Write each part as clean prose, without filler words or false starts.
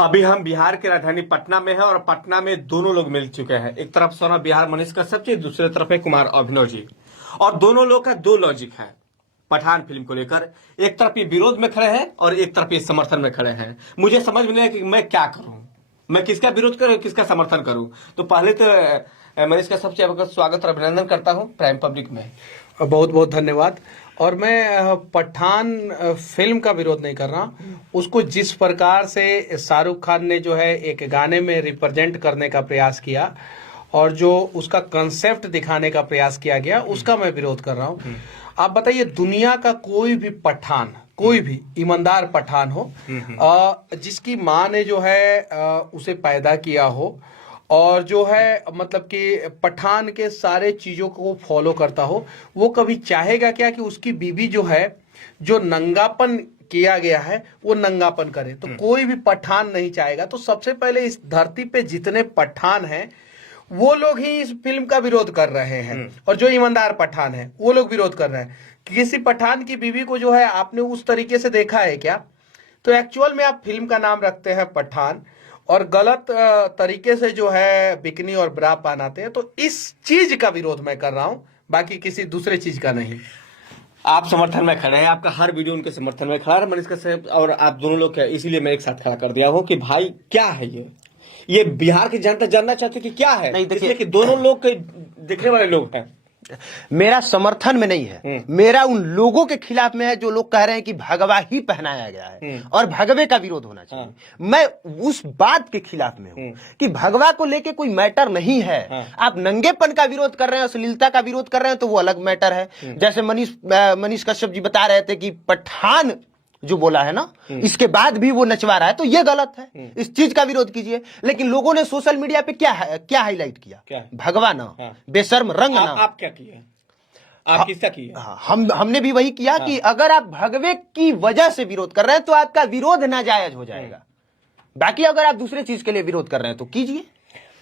अभी हम बिहार की राजधानी पटना में हैं और पटना में दोनों लोग मिल चुके हैं। एक तरफ सोना बिहार मनीष कश्यप जी, दूसरे तरफ है कुमार अभिनव जी। और दोनों लोग का दो लॉजिक है पठान फिल्म को लेकर। एक तरफ ये विरोध में खड़े हैं और एक तरफ ये समर्थन में खड़े हैं। मुझे समझ में नहीं है कि मैं क्या करूं, मैं किसका विरोध करूं, किसका समर्थन करूं। तो पहले तो मनीष कश्यप जी आपका स्वागत और अभिनंदन करता हूं प्राइम पब्लिक में। बहुत बहुत धन्यवाद। और मैं पठान फिल्म का विरोध नहीं कर रहा, उसको जिस प्रकार से शाहरुख खान ने जो है एक गाने में रिप्रेजेंट करने का प्रयास किया और जो उसका कंसेप्ट दिखाने का प्रयास किया गया, उसका मैं विरोध कर रहा हूँ। आप बताइए, दुनिया का कोई भी पठान, कोई भी ईमानदार पठान हो, जिसकी माँ ने जो है उसे पैदा किया हो और जो है मतलब कि पठान के सारे चीजों को फॉलो करता हो, वो कभी चाहेगा क्या कि उसकी बीवी जो है, जो नंगापन किया गया है वो नंगापन करे? तो कोई भी पठान नहीं चाहेगा। तो सबसे पहले इस धरती पे जितने पठान हैं वो लोग ही इस फिल्म का विरोध कर रहे हैं, और जो ईमानदार पठान है वो लोग विरोध कर रहे हैं। किसी पठान की बीवी को जो है आपने उस तरीके से देखा है क्या? तो एक्चुअल में आप फिल्म का नाम रखते हैं पठान और गलत तरीके से जो है बिकनी और ब्रा पहनाते हैं। तो इस चीज का विरोध मैं कर रहा हूं, बाकी किसी दूसरे चीज का नहीं। आप समर्थन में खड़े हैं, आपका हर वीडियो उनके समर्थन में खड़ा है मनीष कश्यप और आप दोनों लोग, इसीलिए मैं एक साथ खड़ा कर दिया हूं कि भाई क्या है ये बिहार की जनता जानना चाहती है कि क्या है। नहीं देखिए कि दोनों लोग के देखने वाले लोग हैं। मेरा समर्थन में नहीं है, मेरा उन लोगों के खिलाफ में है जो लोग कह रहे हैं कि भगवा ही पहनाया गया है और भगवे का विरोध होना चाहिए। मैं उस बात के खिलाफ में हूं कि भगवा को लेके कोई मैटर नहीं है। आप नंगेपन का विरोध कर रहे हैं, अश्लीलता का विरोध कर रहे हैं, तो वो अलग मैटर है। जैसे मनीष कश्यप जी बता रहे थे कि पठान जो बोला है ना, इसके बाद भी वो नचवा रहा है, तो ये गलत है। इस चीज का विरोध कीजिए। लेकिन लोगों ने सोशल मीडिया पे क्या हाईलाइट किया? भगवा ना, बेशर्म रंग ना। आप क्या किए? आप किसका किए? हमने भी वही किया कि अगर आप भगवे की वजह से विरोध कर रहे हैं तो आपका विरोध नाजायज हो जाएगा। बाकी अगर आप दूसरे चीज के लिए विरोध कर रहे हैं तो कीजिए।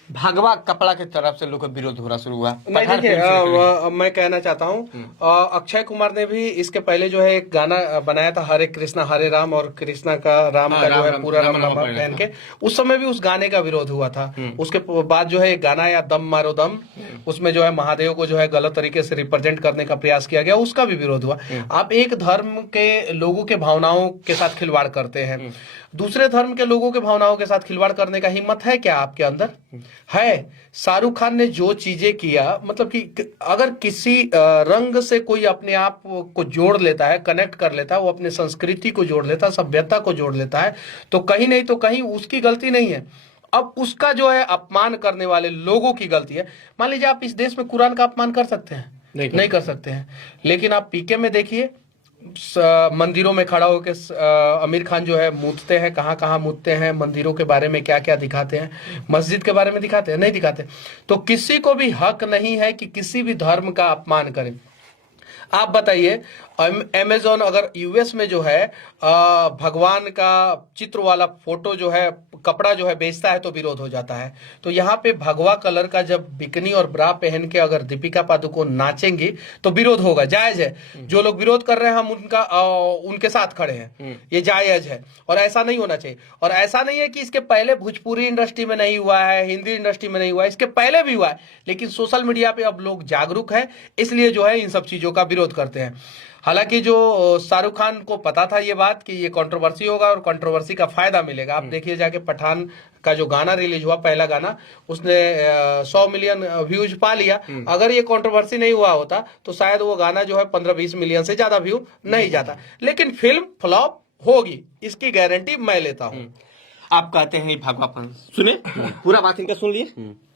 भगवा कपड़ा की तरफ से लोग का विरोध हो रहा शुरू हुआ। नहीं देखिए, मैं कहना चाहता हूँ, अक्षय कुमार ने भी इसके पहले जो है एक गाना बनाया था, हरे कृष्णा हरे राम, और कृष्णा का राम का जो है पूरा राम पहन के, उस समय भी उस गाने का विरोध हुआ था। उसके बाद जो है एक गाना या दम मारो दम, उसमें जो है महादेव को जो है गलत तरीके से रिप्रेजेंट करने का प्रयास किया गया, उसका भी विरोध हुआ। आप एक धर्म के लोगों के भावनाओं के साथ खिलवाड़ करते हैं, दूसरे धर्म के लोगों के भावनाओं के साथ खिलवाड़ करने का हिम्मत है क्या आपके अंदर? है। शाहरुख खान ने जो चीजें किया, मतलब कि अगर किसी रंग से कोई अपने आप को जोड़ लेता है, कनेक्ट कर लेता है, वो अपने संस्कृति को जोड़ लेता है, सभ्यता को जोड़ लेता है, तो कहीं नहीं तो कहीं उसकी गलती नहीं है। अब उसका जो है अपमान करने वाले लोगों की गलती है। मान लीजिए आप इस देश में कुरान का अपमान कर सकते हैं? नहीं कर सकते हैं। लेकिन आप पीके में देखिए, मंदिरों में खड़ा होकर आमिर खान जो है मूतते हैं, कहाँ कहाँ मूतते हैं, मंदिरों के बारे में क्या क्या दिखाते हैं, मस्जिद के बारे में दिखाते हैं? नहीं दिखाते। तो किसी को भी हक नहीं है कि किसी भी धर्म का अपमान करें। आप बताइए, अमेजोन अगर यूएस में जो है भगवान का चित्र वाला फोटो जो है, कपड़ा जो है बेचता है, तो विरोध हो जाता है। तो यहाँ पे भगवा कलर का जब बिकनी और ब्रा पहन के अगर दीपिका पादुकोण नाचेंगी तो विरोध होगा, जायज है। जो लोग विरोध कर रहे हैं हम उनके साथ खड़े हैं, ये जायज है और ऐसा नहीं होना चाहिए। और ऐसा नहीं है कि इसके पहले भोजपुरी इंडस्ट्री में नहीं हुआ है, हिंदी इंडस्ट्री में नहीं हुआ है, इसके पहले भी हुआ है। लेकिन सोशल मीडिया पे अब लोग जागरूक हैं, इसलिए जो है इन सब चीजों का विरोध करते हैं। हालांकि जो शाहरुख खान को पता था ये बात कि ये कंट्रोवर्सी होगा और कंट्रोवर्सी का फायदा मिलेगा। आप देखिए जाके, पठान का जो गाना रिलीज हुआ, पहला गाना, उसने 100 मिलियन व्यूज पा लिया। अगर ये कंट्रोवर्सी नहीं हुआ होता तो शायद वो गाना जो है 15-20 मिलियन से ज्यादा व्यू नहीं जाता। लेकिन फिल्म फ्लॉप होगी, इसकी गारंटी मैं लेता हूं। आप कहते हैं भगवापन, सुने पूरा बात इनका सुन लिए,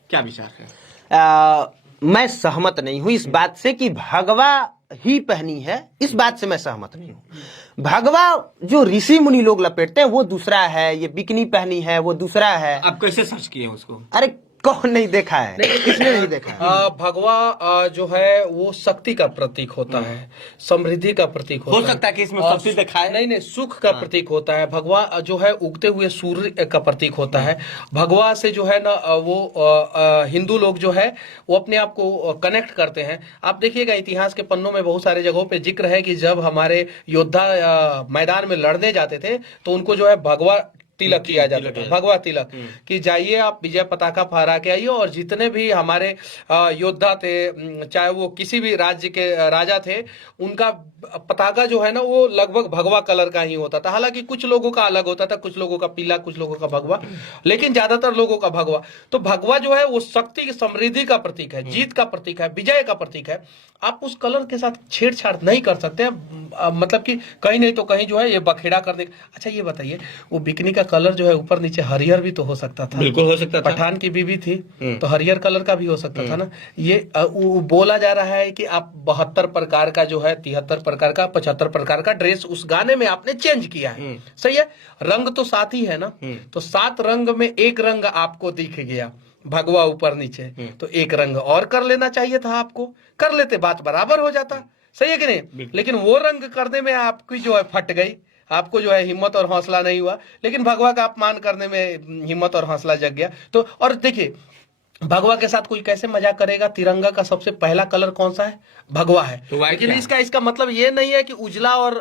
क्या विचार है? मैं सहमत नहीं हूं इस बात से कि भगवा ही पहनी है, इस बात से मैं सहमत नहीं हूं। भगवा जो ऋषि मुनि लोग लपेटते हैं वो दूसरा है, ये बिकनी पहनी है वो दूसरा है। आप कैसे सर्च किए उसको? अरे कौन नहीं देखा है, किसने नहीं देखा है? भगवा जो है वो शक्ति का प्रतीक होता है, समृद्धि का प्रतीक होता है। हो सकता है कि इसमें शक्ति दिखाए। नहीं, सुख का प्रतीक होता है। भगवा जो है उगते हुए सूर्य का प्रतीक होता है। भगवा से जो है ना वो हिंदू लोग जो है वो अपने आप को कनेक्ट करते हैं। आप देखिएगा इतिहास के पन्नों में बहुत सारे जगहों पे जिक्र है कि जब हमारे योद्धा मैदान में लड़ने जाते थे तो उनको जो है भगवा तिलक किया जाता था, भगवा तिलक, कि जाइए आप विजय पताका फहरा के आइए और जितने भी हमारे योद्धा थे, चाहे वो किसी भी राज्य के राजा थे, उनका पताका जो है ना वो लगभग भगवा कलर का ही होता था। हालांकि कुछ लोगों का अलग होता था, कुछ लोगों का पीला, कुछ लोगों का भगवा, लेकिन ज्यादातर लोगों का भगवा। तो भगवा जो है वो शक्ति की, समृद्धि का प्रतीक है, जीत का प्रतीक है, विजय का प्रतीक है। आप उस कलर के साथ छेड़छाड़ नहीं कर सकते मतलब कि कहीं नहीं तो कहीं जो है ये बखेड़ा कर दे। अच्छा ये बताइए, वो बिकनी का कलर जो है ऊपर नीचे हरियर भी तो हो सकता था, बिल्कुल हो सकता था। पठान की बीवी थी तो हरियर कलर का भी हो सकता था ना। ये बोला जा रहा है कि आप 72 प्रकार का जो है, 73 प्रकार का, 75 प्रकार का ड्रेस उस गाने में आपने चेंज किया है। सही है, रंग तो 7 ही है ना, तो 7 रंग में एक रंग आपको दिख गया, भगवा ऊपर नीचे, तो एक रंग और कर लेना चाहिए था, आपको कर लेते, बात बराबर हो जाता। सही है कि नहीं? लेकिन वो रंग करने में आपकी जो है फट गई, आपको जो है हिम्मत और हौसला नहीं हुआ, लेकिन भगवा का अपमान करने में हिम्मत और हौसला जग गया। तो और देखिए, भगवा के साथ कोई कैसे मजाक करेगा? तिरंगा का सबसे पहला कलर कौन सा है? भगवा है। तो लेकिन इसका मतलब ये नहीं है कि उजला और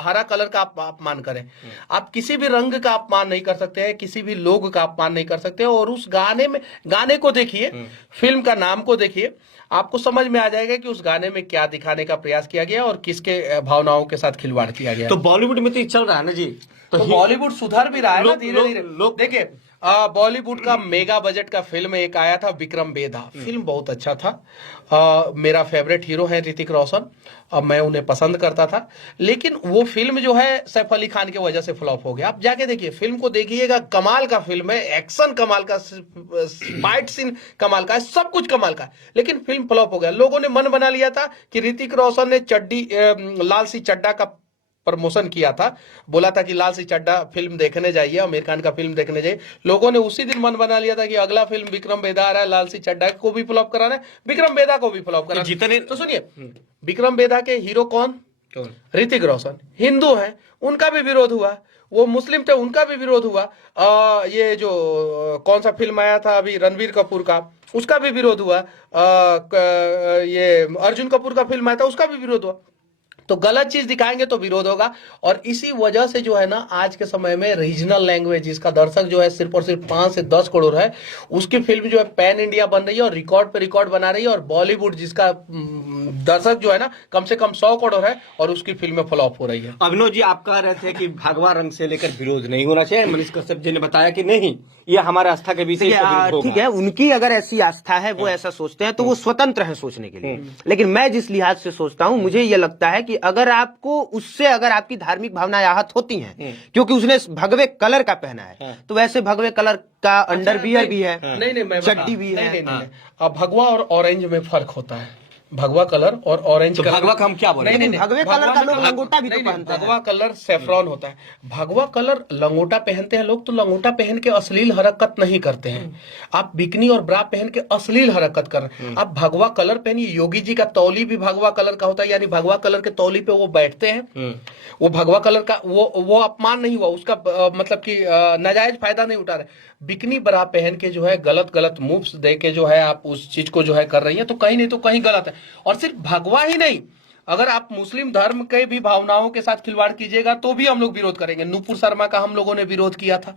हरा कलर का आप अपमान करें। आप किसी भी रंग का अपमान नहीं कर सकते हैं, किसी भी लोग का अपमान नहीं कर सकते। और उस गाने को देखिए, फिल्म का नाम को देखिए, आपको समझ में आ जाएगा कि उस गाने में क्या दिखाने का प्रयास किया गया और किसके भावनाओं के साथ खिलवाड़ किया गया। तो बॉलीवुड में तो चल रहा है ना जी, तो बॉलीवुड सुधर भी रहा है ना धीरे धीरे। देखिए, बॉलीवुड का मेगा बजट का फिल्म एक आया था, विक्रम बेदा। फिल्म बहुत अच्छा था। मेरा फेवरेट हीरो है ऋतिक रोशन, अब मैं उन्हें पसंद करता था। लेकिन वो फिल्म जो है सैफ अली खान की वजह से फ्लॉप हो गया। आप जाके देखिए, फिल्म को देखिएगा, कमाल का फिल्म है, एक्शन कमाल का, फाइट सीन कमाल का है, सब कुछ कमाल का है, लेकिन फिल्म फ्लॉप हो गया। लोगों ने मन बना लिया था कि ऋतिक रोशन ने लाल सी चड्डा का प्रमोशन किया था, बोला था कि लाल सी चड्डा फिल्म देखने जाइए, आमिर खान का फिल्म देखने जाइए। लोगों ने उसी दिन मन बना लिया था कि अगला फिल्म विक्रम बेदा आ रहा है, लाल सी चड्डा को भी फ्लॉप कराना है, विक्रम बेदा को भी फ्लॉप कराना है। जितने तो सुनिए, विक्रम बेदा के हीरो कौन? ऋतिक रोशन। हिंदू हैं, उनका भी विरोध हुआ। वो मुस्लिम थे, उनका भी विरोध हुआ। ये जो कौन सा फिल्म आया था अभी रणबीर कपूर का, उसका भी विरोध हुआ। ये अर्जुन कपूर का फिल्म आया था, उसका भी विरोध हुआ। तो गलत चीज दिखाएंगे तो विरोध होगा। और इसी वजह से जो है ना, आज के समय में रीजनल लैंग्वेज, जिसका दर्शक जो है सिर्फ और सिर्फ 5 से 10 करोड़ है, उसकी फिल्म जो है पैन इंडिया बन रही है और रिकॉर्ड पे रिकॉर्ड बना रही है। और बॉलीवुड जिसका दर्शक जो है ना कम से कम 100 करोड़ है, और उसकी फिल्में फ्लॉप हो रही है। अभिनव जी, आप कह रहे थे कि भगवा रंग से लेकर विरोध नहीं होना चाहिए। मनीष कश्यप जी ने बताया कि नहीं, ये हमारे आस्था के विषय से विरोध होगा। ठीक है, उनकी अगर ऐसी आस्था है, वो ऐसा सोचते हैं, तो वो स्वतंत्र है सोचने के लिए। लेकिन मैं जिस लिहाज से सोचता हूं, मुझे ये लगता है कि अगर आपको उससे अगर आपकी धार्मिक भावनाएं आहत होती हैं, क्योंकि उसने भगवे कलर का पहना है, तो वैसे भगवे कलर का अंडरवियर भी है, नहीं, चड्डी भी है। अब भगवा और ऑरेंज में फर्क होता है। भगवा कलर और ऑरेंज कलर, भगवा का हम क्या बोले? नहीं, भगवे कलर का लोग लंगोटा भी तो पहनते हैं। भगवा कलर सेफ्रॉन होता है, भगवा कलर लंगोटा पहनते हैं लोग, तो लंगोटा पहन के अश्लील हरकत नहीं करते हैं। आप बिकनी और ब्रा पहन के अश्लील हरकत कर रहे हैं। आप भगवा कलर पहनिए। योगी जी का तौली भी भगवा कलर का होता है, यानी भगवा कलर के तौली पे वो बैठते हैं। वो भगवा कलर का वो अपमान नहीं हुआ उसका, मतलब कि नाजायज फायदा नहीं उठा रहे। बिकनी ब्रा पहन के जो है गलत मूव्स दे के जो है आप उस चीज को जो है कर रही है, तो कहीं नहीं तो कहीं गलत है। और सिर्फ भगवा ही नहीं, अगर आप मुस्लिम धर्म के भी भावनाओं के साथ खिलवाड़ कीजिएगा तो भी हम लोग विरोध करेंगे। नुपुर शर्मा का हम लोगों ने विरोध किया था,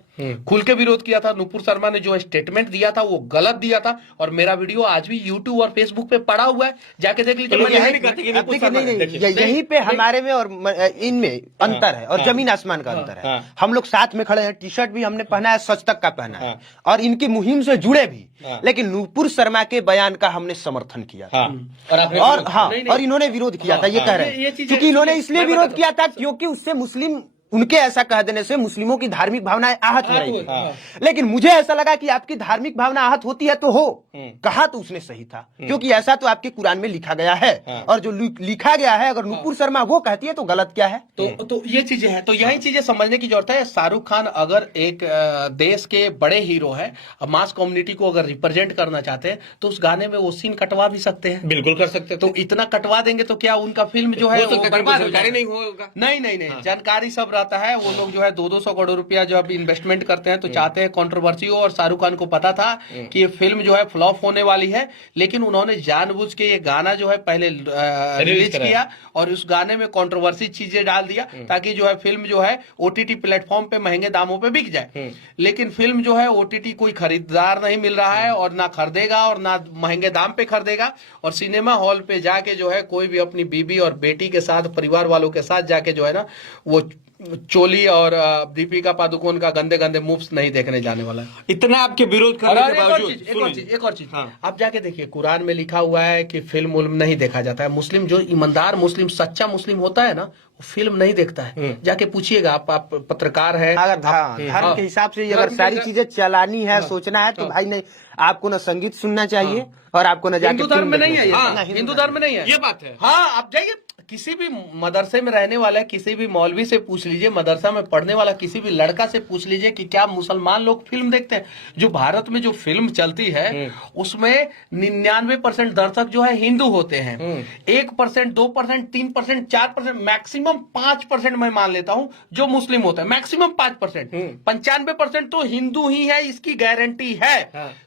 खुल के विरोध किया था। नुपुर शर्मा ने जो स्टेटमेंट दिया था वो गलत दिया था, और मेरा वीडियो आज भी यूट्यूब और फेसबुक पे पड़ा हुआ है, जाके देख लीजिए। यहीं पे हमारे में और इनमें अंतर है, और जमीन आसमान का अंतर है। हम लोग साथ में खड़े हैं, टी शर्ट भी हमने पहना है, सच तक का पहना है, और इनकी मुहिम से जुड़े भी। लेकिन नुपुर शर्मा के बयान का हमने समर्थन किया और इन्होंने विरोध किया था, ये कह रहे हैं। क्योंकि इन्होंने इसलिए विरोध किया था क्योंकि उससे मुस्लिम, उनके ऐसा कह देने से मुस्लिमों की धार्मिक भावनाएं आहत हो रही थी। लेकिन मुझे ऐसा लगा कि आपकी धार्मिक भावना आहत होती है तो हो, कहा तो उसने सही था, क्योंकि ऐसा तो आपके कुरान में लिखा गया है। और जो लिखा गया है, अगर नुपुर शर्मा वो कहती है तो गलत क्या है? तो ये चीजें हैं, तो यही चीजें समझने की जरूरत है। शाहरुख खान अगर एक देश के बड़े हीरो है, मास कम्युनिटी को अगर रिप्रेजेंट करना चाहते हैं, तो उस गाने में वो सीन कटवा भी सकते हैं। बिल्कुल कर सकते हैं। तो इतना कटवा देंगे तो क्या उनका फिल्म जो है जानकारी नहीं होगा? नहीं, जानकारी सब रहता है, वो लोग जो है 200-200 करोड़ रुपया जब इन्वेस्टमेंट करते हैं तो चाहते हैं कंट्रोवर्सी हो। और शाहरुख खान को पता था कि ये फिल्म जो है फ्लॉप होने वाली है, लेकिन उन्होंने जानबूझ के ये गाना जो है पहले रिलीज किया और उस गाने में कंट्रोवर्सी चीजें डाल दिया ताकि जो है फिल्म जो है ओटीटी प्लेटफॉर्म पे महंगे दामों पे बिक जाए। लेकिन फिल्म जो है ओटीटी कोई खरीदार नहीं मिल रहा है और ना खरीदेगा और ना महंगे दाम पे खरीदेगा। और सिनेमा हॉल पे जाके जो है कोई भी अपनी बीबी और बेटी के साथ, परिवार वालों के साथ जाके जो है ना वो चोली और दीपिका पादुकोण का गंदे गंदे मूव्स नहीं देखने जाने वाला है। इतना आपके विरोध करने के बावजूद एक और चीज आप जाके देखिए, कुरान में लिखा हुआ है कि फिल्म उल्म नहीं देखा जाता है। मुस्लिम जो ईमानदार मुस्लिम, सच्चा मुस्लिम होता है ना, वो फिल्म नहीं देखता है। जाके पूछिएगा, आप पत्रकार है, अगर धर्म के हिसाब से अगर सारी चीजें चलानी है, सोचना है, तो भाई नहीं, आपको ना संगीत सुनना चाहिए और आपको ना जाके हिंदू धर्म में नहीं है, हिंदू धर्म में नहीं है, ये बात है। हाँ, आप जाइए किसी भी मदरसे में रहने वाला, किसी भी मौलवी से पूछ लीजिए, मदरसा में पढ़ने वाला किसी भी लड़का से पूछ लीजिए कि क्या मुसलमान लोग फिल्म देखते हैं। जो भारत में जो फिल्म चलती है उसमें 99% दर्शक जो है हिंदू होते हैं। 1%, 2%, 3%, 4%, मैक्सिमम 5% मैं मान लेता हूं जो मुस्लिम होता है, मैक्सिमम 5%। 95% तो हिंदू ही है, इसकी गारंटी है।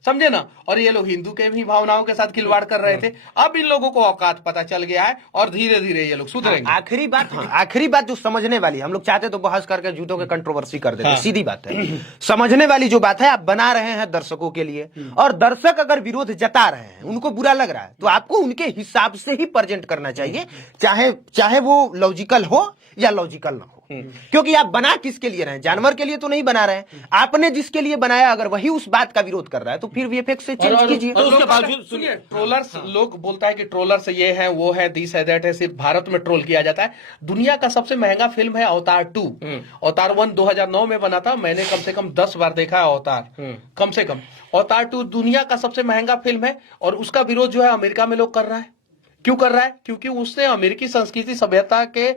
समझे ना। और ये लोग हिंदू के भी भावनाओं के साथ खिलवाड़ कर रहे थे। अब इन लोगों को औकात पता चल गया है और धीरे धीरे ये लोग सुधरेंगे। आखिरी बात जो समझने वाली, हम लोग चाहते तो बहस करके झूठों के कंट्रोवर्सी कर देते, सीधी बात है। समझने वाली जो बात है, आप बना रहे हैं दर्शकों के लिए, और दर्शक अगर विरोध जता रहे हैं, उनको बुरा लग रहा है, तो आपको उनके हिसाब से ही प्रेजेंट करना चाहिए, चाहे वो लॉजिकल हो या लॉजिकल ना हो। क्योंकि आप बना किसके लिए रहे हैं? जानवर के लिए तो नहीं बना रहे हैं। आपने जिसके लिए बनाया, अगर वही उस बात का विरोध कर रहा है, तो फिर वीएफएक्स से चेंज कीजिए। उसके बावजूद सुनिए, ट्रोलर्स लोग बोलता है कि ट्रोलर्स ये है, वो है, दिस है, दैट है, सिर्फ भारत में ट्रोल किया जाता है। दुनिया का सबसे महंगा फिल्म है अवतार 2। अवतार 1 2009 में बना था, मैंने कम से कम 10 बार देखा है अवतार, कम से कम। अवतार 2 दुनिया का सबसे महंगा फिल्म है और उसका विरोध जो है अमेरिका में लोग कर रहा है। क्यों कर रहा है? क्योंकि उसने अमेरिकी संस्कृति सभ्यता के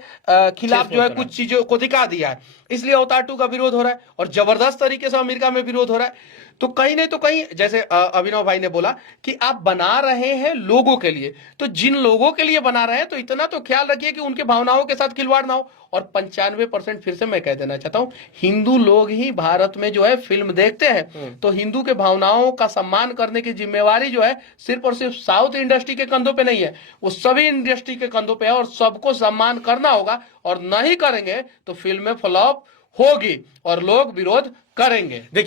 खिलाफ जो है कुछ चीजों को दिखा दिया है, इसलिए अवतार 2 का विरोध हो रहा है और जबरदस्त तरीके से अमेरिका में विरोध हो रहा है। तो कहीं नहीं तो कहीं, जैसे अभिनव भाई ने बोला कि आप बना रहे हैं लोगों के लिए, तो जिन लोगों के लिए बना रहे हैं तो इतना तो ख्याल रखिए कि उनके भावनाओं के साथ खिलवाड़ ना हो। और 95% फिर से मैं कह देना चाहता हूं, हिंदू लोग ही भारत में जो है फिल्म देखते हैं। तो हिंदू के भावनाओं का सम्मान करने की जिम्मेवारी जो है सिर्फ और सिर्फ साउथ इंडस्ट्री के कंधों पे नहीं है, वो सभी इंडस्ट्री के कंधों पे है और सबको सम्मान करना होगा। और नहीं करेंगे तो फिल्में फ्लॉप होगी और लोग विरोध करेंगे। देखिए